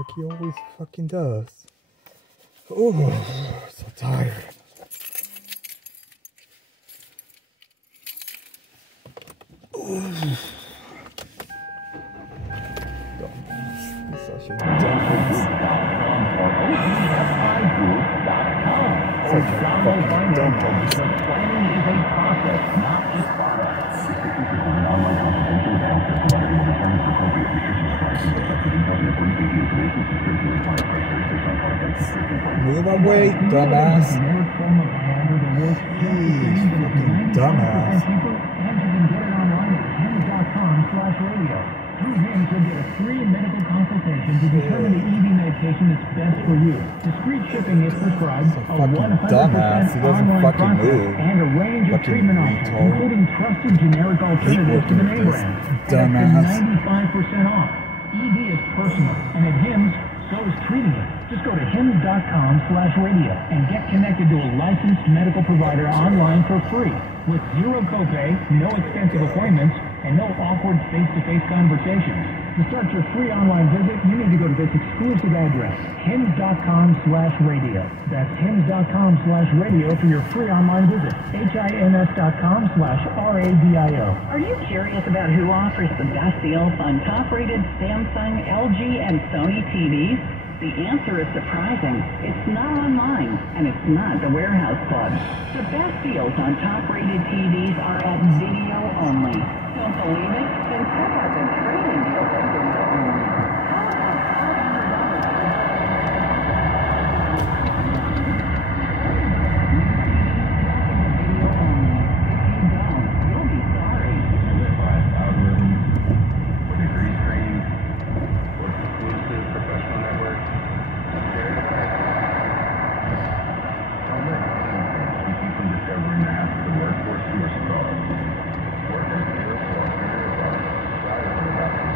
like he always fucking does. Oh, so tired. Such a dumbass. Such a fucking dumbass. Planning is a process, not a product. Move away, dumbass. Jeez, fucking dumbass. Through him, you'll get a free medical consultation to determine the ED medication that's best for you. Discreet shipping is prescribed, a 100% dumbass. He doesn't online fucking process, move. and a range of treatment options, including trusted generic alternatives to the name brand. Dumbass. And up to 95% off. ED is personal, and at HIMSS, so is treating it. Just go to hims.com/radio and get connected to a licensed medical provider online for free with zero copay, no expensive appointments, and no awkward face-to-face conversations. To start your free online visit, you need to go to this exclusive address, hims.com/radio. That's hims.com/radio for your free online visit. HIMS.com/RADIO. Are you curious about who offers the best deals on top-rated Samsung, LG, and Sony TVs? The answer is surprising. It's not online, and it's not the Warehouse Club. The best deals on top-rated TVs are at video only. Don't believe it? Then check out the training deals at video only. How about You'll be sorry. Algorithms, or degree training, or exclusive professional network. Keep you from discovering the half of the workforce who are stars. Workers here for alternative products. Decided on the doctor's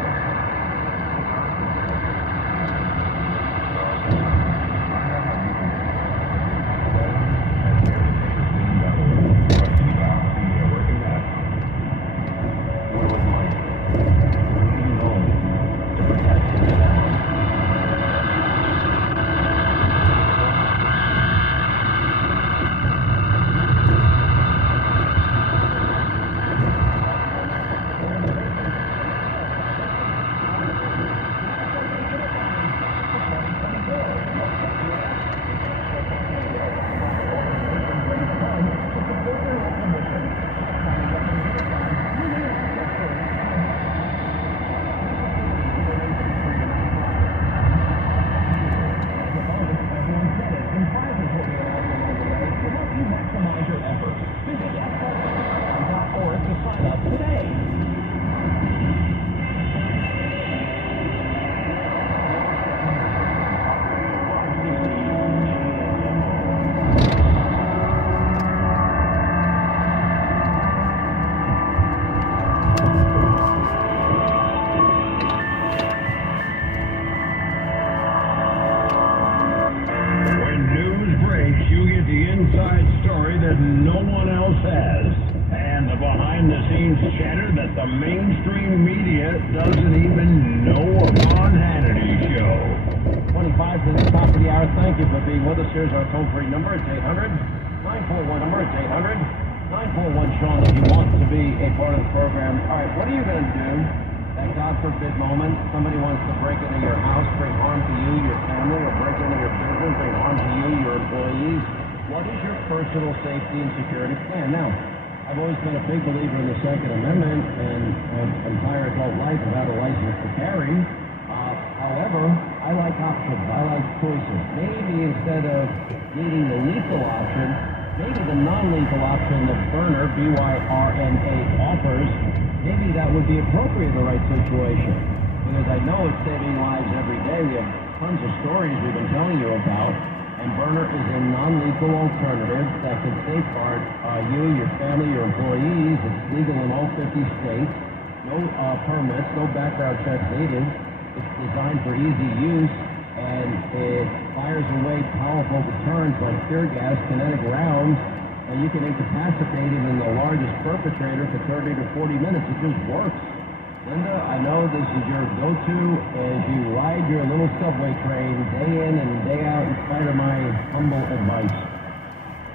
Linda, I know this is your go-to as you ride your little subway train day in and day out in spite of my humble advice.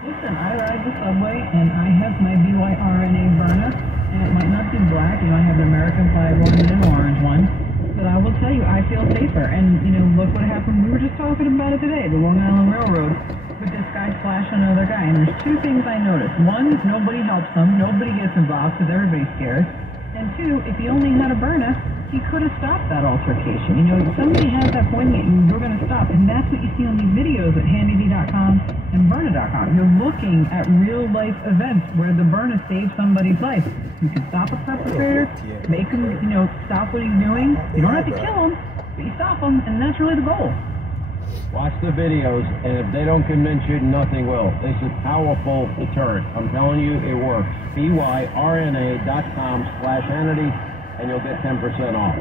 Listen, I ride the subway and I have my BYRNA burner, and it might not be black, you know, I have an American flag one and an orange one, but I will tell you, I feel safer. And, you know, look what happened, we were just talking about it today, the Long Island Railroad, with this guy slashing another guy. And there's two things I noticed. One, nobody helps him, nobody gets involved because everybody's scared. And two, if he only had a burner, he could have stopped that altercation. You know, somebody has that pointing at you, we're going to stop. And that's what you see on these videos at handyd.com and burner.com. You're looking at real-life events where the burner saved somebody's life. You can stop a perpetrator, make him, you know, stop what he's doing. You don't have to kill him, but you stop him, and that's really the goal. Watch the videos, and if they don't convince you, nothing will. This is powerful deterrent. I'm telling you, it works. BYRNA.com/Hannity, and you'll get 10% off.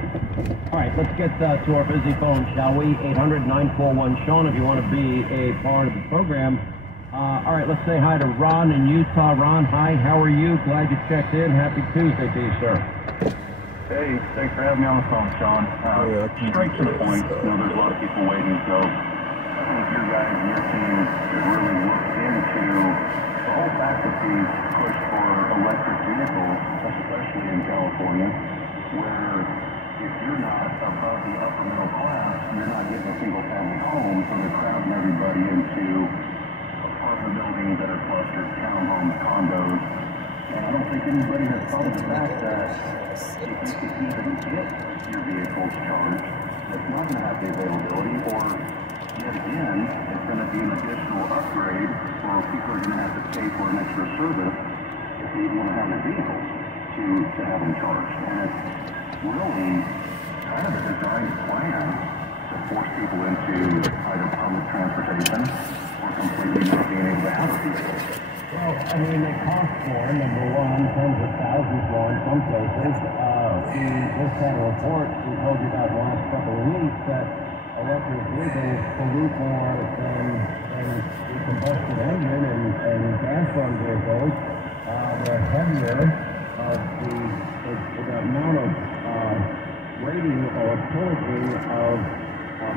All right, let's get to our busy phone, shall we? 800-941-SEAN if you want to be a part of the program. All right, let's say hi to Ron in Utah. Ron, hi, how are you? Glad you checked in. Happy Tuesday to you, sir. Hey, thanks for having me on the phone, Sean. Straight to the point. You know, there's a lot of people waiting, so I think your guys and your team should really look into the whole faculty push for electric vehicles, especially in California, where if you're not above the upper middle class, you're not getting a single-family home, so they're crowding everybody into apartment buildings that are clustered, townhomes, condos. And I don't think anybody has thought of the fact that if you can even get your vehicles charged, it's not going to have the availability, or yet again, it's going to be an additional upgrade, or people are going to have to pay for an extra service if they want to have a vehicle to have them charged. And it's really kind of a designed plan to force people into either public transportation or completely not being able to have a vehicle. Well, I mean, they cost more, number one, tens of thousands more in some cases. We just had a report, we told you about the last couple of weeks, that electric vehicles pollute more than the combustion engine and gas-run vehicles. They're heavier. The amount of rating or pillaging of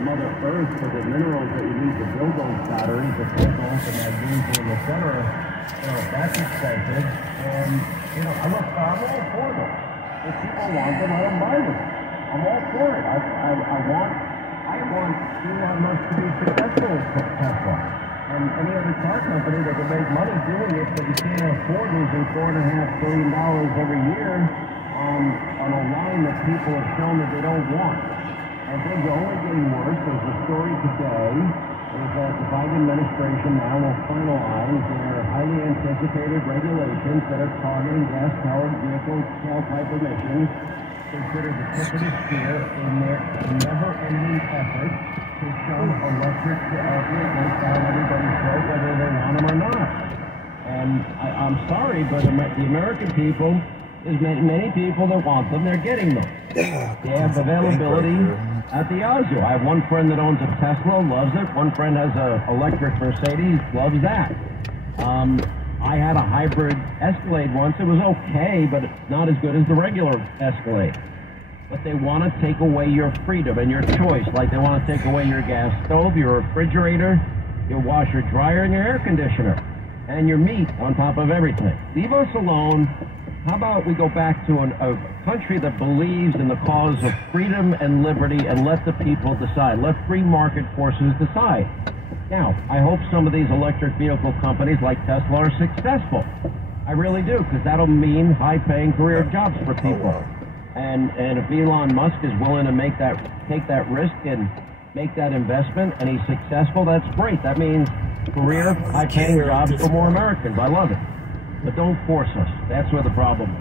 Mother Earth for the minerals that you need to build those batteries, the chemicals, the magnesium, etc., you know, that's expensive. And, you know, I'm all for them. If people want them, let them buy them. I'm all for it. I want Elon Musk to be successful with Tesla. And any other car company that can make money doing it, but you can't afford losing $4.5 billion every year on a line that people have shown that they don't want. And things are only getting worse. There's a story today is that the Biden administration now will finalize their highly anticipated regulations that are targeting gas-powered vehicle tailpipe emissions, considered the tip of the spear in their never-ending effort to shove electric vehicles down everybody's throat, whether they want them or not. And I'm sorry, but the American people, there's many people that want them, they're getting them. They have availability at the Yazoo. I have one friend that owns a Tesla, loves it. One friend has an electric Mercedes, loves that. I had a hybrid Escalade once. It was okay, but not as good as the regular Escalade. But they want to take away your freedom and your choice, like they want to take away your gas stove, your refrigerator, your washer, dryer, and your air conditioner, and your meat on top of everything. Leave us alone. How about we go back to a country that believes in the cause of freedom and liberty and let the people decide. Let free market forces decide. Now, I hope some of these electric vehicle companies like Tesla are successful. I really do, because that'll mean high-paying career jobs for people. And if Elon Musk is willing to take that risk and make that investment, and he's successful, that's great. That means career, high-paying jobs for more Americans. I love it. But don't force us. That's where the problem is.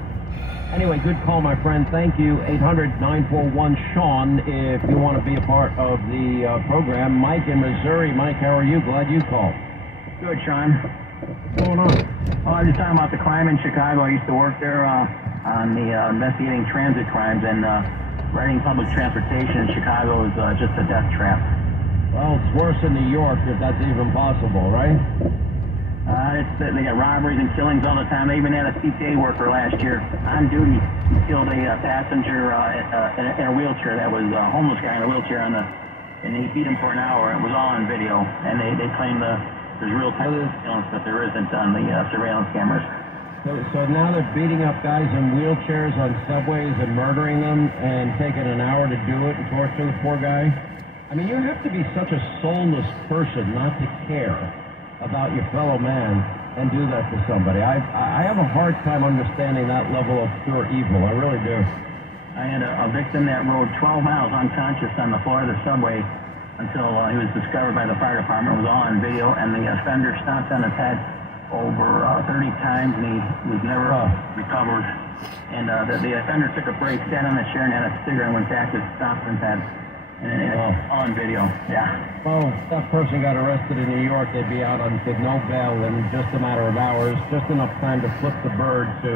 Anyway, good call, my friend. Thank you. 800-941-SEAN if you want to be a part of the program. Mike in Missouri. Mike, how are you? Glad you called. Good, Sean. What's going on? Oh, I was just talking about the crime in Chicago. I used to work there on the investigating transit crimes, and riding public transportation in Chicago is just a death trap. Well, it's worse in New York, if that's even possible, right? They got robberies and killings all the time. They even had a CTA worker last year on duty. He killed a passenger in a wheelchair. That was a homeless guy in a wheelchair and he beat him for an hour. It was all on video, and they claim there's real time surveillance, but there isn't on the surveillance cameras. So now they're beating up guys in wheelchairs on subways and murdering them and taking an hour to do it and torturing the poor guy? I mean, you have to be such a soulless person not to care about your fellow man and do that to somebody. I have a hard time understanding that level of pure evil. I really do. I had a victim that rode 12 miles unconscious on the floor of the subway until he was discovered by the fire department. It was all on video, and the offender stomped on his head over 30 times, and he was never recovered. And the offender took a break, sat on the chair, and had a cigarette, and went back to stomp his head. And it's all on video. Yeah. Well, if that person got arrested in New York, they'd be out on with no bail in just a matter of hours, just enough time to flip the bird to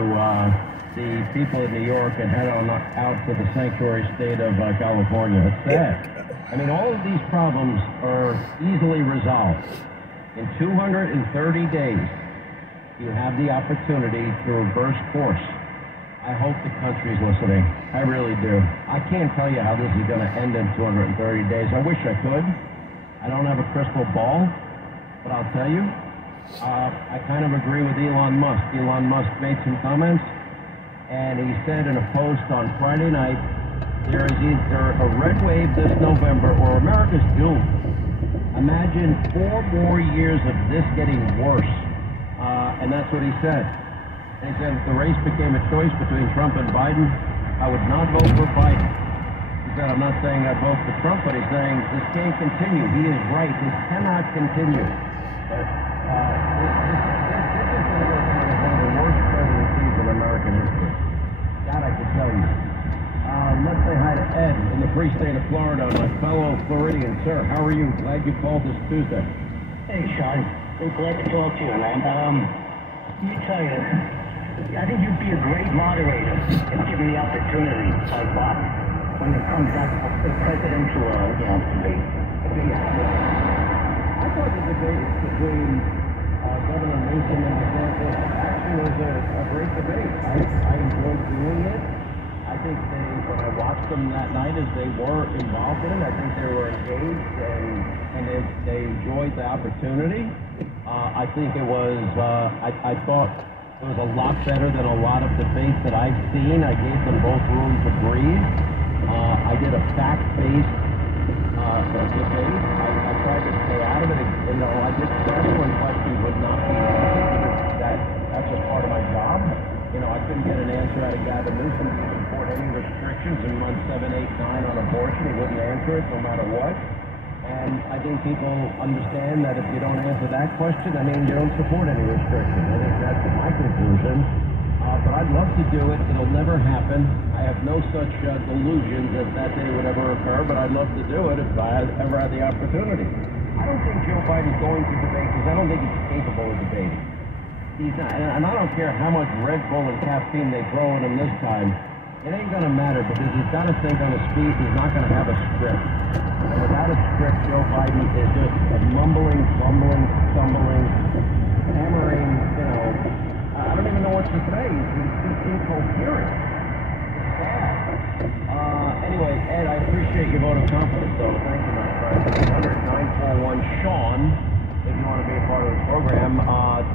the people in New York and head on out to the sanctuary state of California. It's sad. I mean, all of these problems are easily resolved. In 230 days, you have the opportunity to reverse course. I hope the country's listening. I really do. I can't tell you how this is going to end in 230 days. I wish I could. I don't have a crystal ball, but I'll tell you, I kind of agree with Elon Musk. Elon Musk made some comments, and he said in a post on Friday night, there is either a red wave this November or America's doomed. Imagine 4 more years of this getting worse. And that's what he said. And he said if the race became a choice between Trump and Biden, I would not vote for Biden. He said, I'm not saying I'd vote for Trump, but he's saying this can't continue. He is right. This cannot continue. But this is going to go down as one of the worst presidencies in American history. That I can tell you. Let's say hi to Ed in the free state of Florida, my fellow Floridian. Sir, how are you? Glad you called this Tuesday. Hey, Sean. So glad to talk to you, man. Let me tell you, I think you'd be a great moderator if given the opportunity, like Bob, when it comes out to the presidential, debate. I thought the debate between Governor Newsom and DeSantis actually was a great debate. I enjoyed doing it. I think when I watched them that night as they were involved in it, I think they were engaged and they enjoyed the opportunity. I think it was, I thought it was a lot better than a lot of debates that I've seen. I gave them both room to breathe. I did a fact-based debate. I tried to stay out of it. I just stressed when questions would not be answered because that's just part of my job. I couldn't get an answer out of Gavin Newsom to support any restrictions in months 7, 8, 9 on abortion. He wouldn't answer it no matter what. And I think people understand that if you don't answer that question, I mean, you don't support any restriction. I think that's my conclusion. But I'd love to do it. It'll never happen. I have no such delusions that day would ever occur, but I'd love to do it if I ever had the opportunity. I don't think Joe Biden's going to debate because I don't think he's capable of debating. He's not, and I don't care how much Red Bull and caffeine they throw at him this time. It ain't going to matter because he's got to think on his feet. He's not going to have a script. And without a script, Joe Biden is just a mumbling, fumbling, stumbling, hammering, I don't even know what to say. He's just incoherent. It's sad. Anyway, Ed, I appreciate your vote of confidence, though. Thank you, my friend. 941-SEAN, if you want to be a part of the program.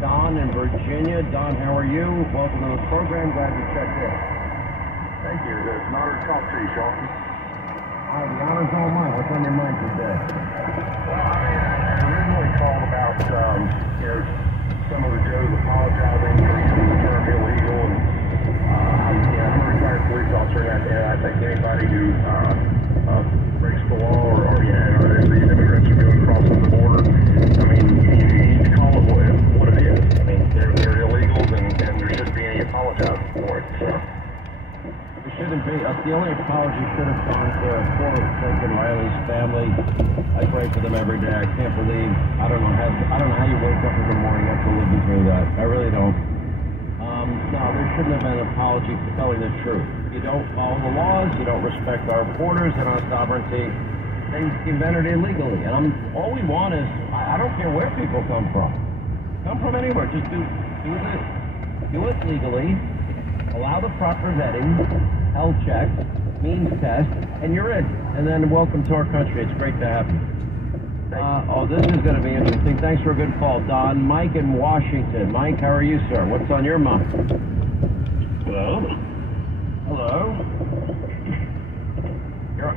Don in Virginia. Don, how are you? Welcome to the program. Glad you checked in. Thank you. It's an honor to talk to you, Sean. The honor's all mine. What's on your mind today? Well, I originally called about, some of the Joes apologizing for using the term illegal, and I'm a retired police officer, and I think anybody who breaks the law or these immigrants are doing crossing the border, I mean, you need to call it what it is. I mean, they're illegals, and there shouldn't be any apologizing for it. So. It shouldn't be. The only apology should have gone to poor Lincoln Riley's family. I pray for them every day. I can't believe. I don't know how you wake up in the morning after living through that. I really don't. No, there shouldn't have been an apology for telling the truth. You don't follow the laws. You don't respect our borders and our sovereignty. They invented illegally, and all we want is I don't care where people come from. Come from anywhere. Just do it legally. Allow the proper vetting, health checks, means test, and you're in. And then welcome to our country. It's great to have you. This is going to be interesting. Thanks for a good call, Don. Mike in Washington. Mike, how are you, sir? What's on your mind? Hello? Hello?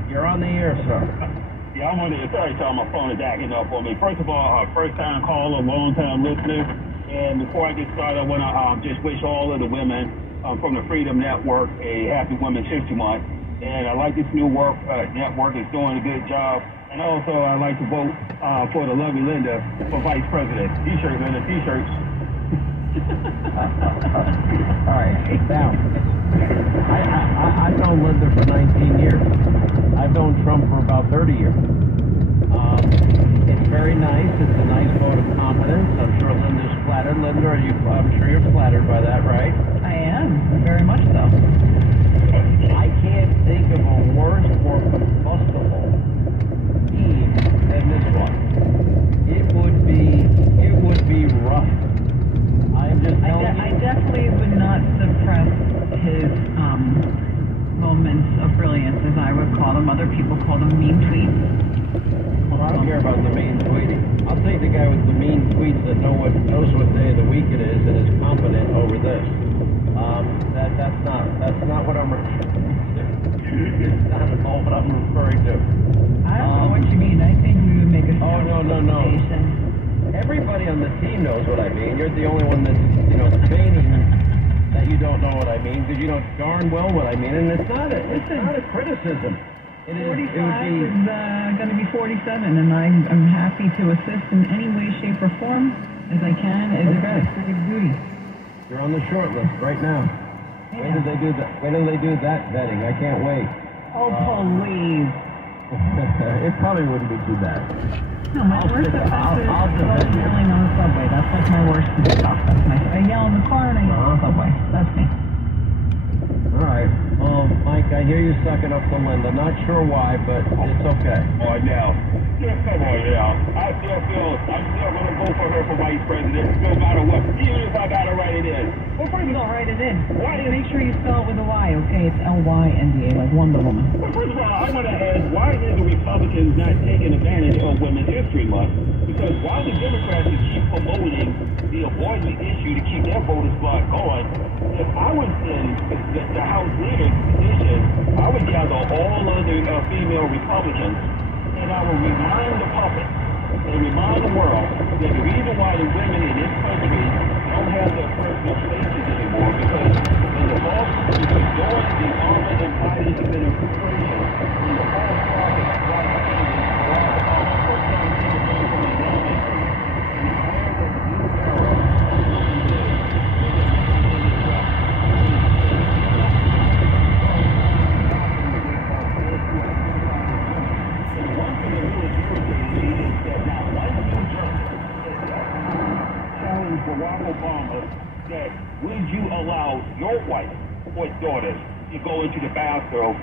You're on the air, sir. Yeah, I'm on the sorry, Tom. My phone is acting up on me. First of all, first-time caller, long-time listener. And before I get started, I want to just wish all of the women from the Freedom Network a happy Women's History Month. And I like this new network. It's doing a good job. And also, I'd like to vote for the lovely Linda for vice president. T-shirt, Linda, T-shirts. All right, now, I've known Linda for 19 years. I've known Trump for about 30 years. It's very nice. It's a nice vote of confidence. I'm sure Linda's flattered. Linda, I'm sure you're flattered by that, right? I am, very much so. I can't think of a worse, more combustible team than this one. It would be rough. I'm just telling you. I definitely would not suppress his moments of brilliance, as I would call them. Other people call them mean tweets. Well, I don't care about the mean tweeting. I'll take the guy with the mean tweets that knows what day of the week it is and is confident over this. That's not what I'm referring to. It's not at all what I'm referring to. I don't know what you mean. I think we would make a no. Everybody on the team knows what I mean. You're the only one that's, feigning that you don't know what I mean, because you know darn well what I mean, and it's not a criticism. 45 is going to be 47, and I'm happy to assist in any way, shape, or form as I can. It's a civic duty. You're on the short list right now. Yeah. When did they do that? When did they do that vetting? I can't wait. Oh, please. It probably wouldn't be too bad. No, my worst offense is yelling on the subway. That's like my worst stuff. That's I yell in the car and I yell on the subway. That's me. All right. Mike, I hear you sucking up to Linda. Not sure why, but it's okay. Oh, now. Yeah, come on now. I'm still going to vote for her for vice president, no matter what. Even if I got to write it in. Well, first of all, write it in. Make sure you spell it with a Y, okay? It's L-Y-N-D-A, like Wonder Woman. Well, first of all, I want to ask, why is the Republicans not taking advantage of Women's History Month? Because while the Democrats keep promoting the abortion issue to keep their voters block going, if I was in the House leader's position, I would gather all other female Republicans, and I would remind the public and remind the world that the reason why the women in this country don't have their personal spaces anymore because in the false, because during the armor and fighting administration, in the false prophet, Barack Obama that would you allow your wife or daughters to go into the bathroom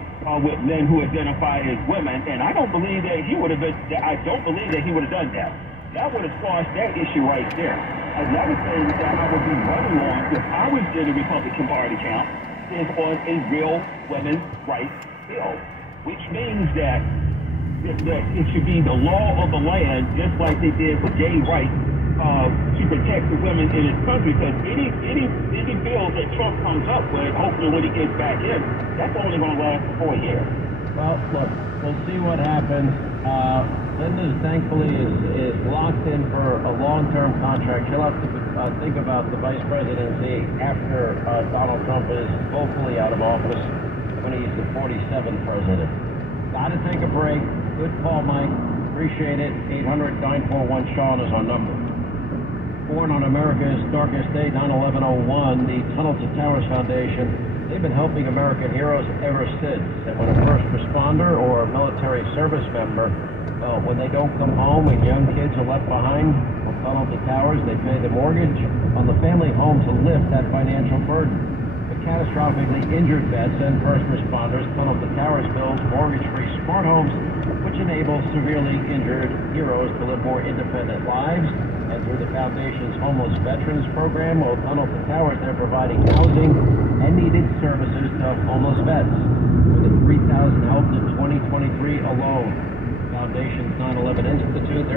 with men who identify as women? And I don't believe that he would have done that. That would have squashed that issue right there. Another thing that I would be running on if I was in the Republican Party camp is on a real women's rights bill, which means that it should be the law of the land, just like they did for gay rights. To protect the women in his country, because any bill that Trump comes up with, hopefully when he gets back in, that's only going to last for 4 years. Well, look, we'll see what happens. Linda, thankfully, is locked in for a long-term contract. She'll have to think about the vice presidency after Donald Trump is hopefully out of office when he's the 47th president. Got to take a break. Good call, Mike. Appreciate it. 800-941-SEAN is our number. Born on America's darkest day, 9/11/01, the Tunnel to Towers Foundation, they've been helping American heroes ever since. And when a first responder or a military service member, when they don't come home and young kids are left behind on Tunnel to Towers, they pay the mortgage on the family home to lift that financial burden. For catastrophically injured vets and first responders, Tunnel to Towers builds mortgage-free smart homes which enables severely injured heroes to live more independent lives. And through the Foundation's Homeless Veterans Program, well, Tunnel to Towers, they're providing housing and needed services to homeless vets. More than 3,000 helped in 2023 alone. Foundation's 9/11 Institute,